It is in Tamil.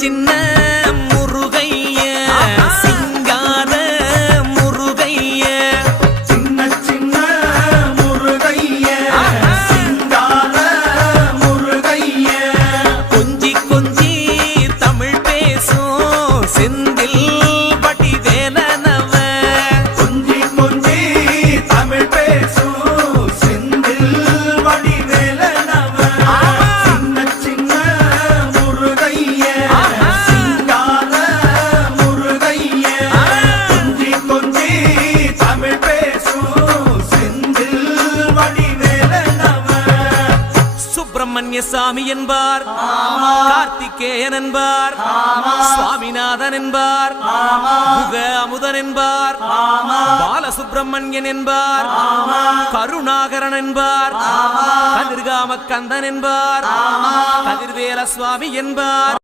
சின்ன முருகைய சிங்கார முருகைய சின்ன சின்ன முருகைய சிங்கார முருகைய கொஞ்சி கொஞ்சி தமிழ் பேசும் செந்தில் வடிவேலனவ கொஞ்சி கொஞ்சி தமிழ் பேசும் செந்தில் வடிவேலனவ சின்ன சின்ன முருகைய சிங்கார முருகைய கொஞ்சி கொஞ்சி தமிழ் பேசும் செந்தில் வடிவேலனவ சுப்பிரமணிய சாமி என்பார், கார்த்திகேயன் என்பார், சுவாமிநாதன் என்பார், முக அமுதன் என்பார், பாலசுப்பிரமணியன் என்பார், கருணாகரன் என்பார், கதிர்காம கந்தன் என்பார், கதிர்வேல சுவாமி என்பார்.